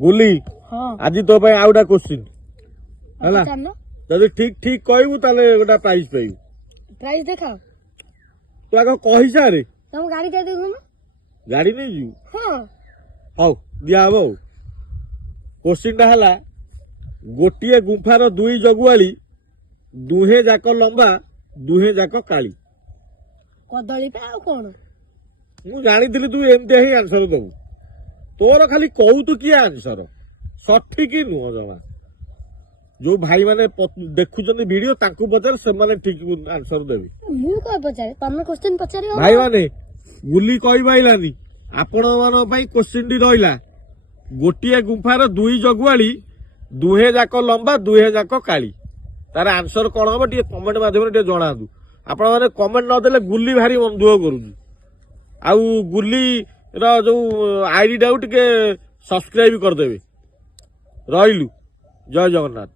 गुली आज तो आउ गो क्वेश्चन है जदि ठीक ठीक कहबू ताले गोटा प्राइज पाइबू प्राइस देखा तू आग कहि सारे तुम गाड़ी दे देबो ना गाड़ी नहीं जीव हां हौ दिया हबो क्वेश्चन टा हला गोटिए गुंफार दुई जगुआली दुहे जाक लंबा दुहे जाक काली कदली पे आ कोन मु जानी तू एमती ही आंसर दबू तोर खाली कहू तू किए आंसर सठिक नुह जमा जो भाई माने देखुचंदी वीडियो तांकू पचार से माने ठीक आंसर देबे मु को पचारे तमे क्वेश्चन पचारे भाई माने गुली कहि पाइलानी आपण मान पई क्वेश्चन टी रहिला गोटिए गुंफार दुई जगुआली दुहे जाक लंबा दुहे जाक काली तार आंसर कोन हबो टी कमेंट माध्यम टे जणा दु आपण माने कमेंट न देले गुली भारी मन दुख करूची आउ गुली रो जो आईडी डाउ टिके सब्सक्राइब कर देबे रहिलु जय जगन्नाथ।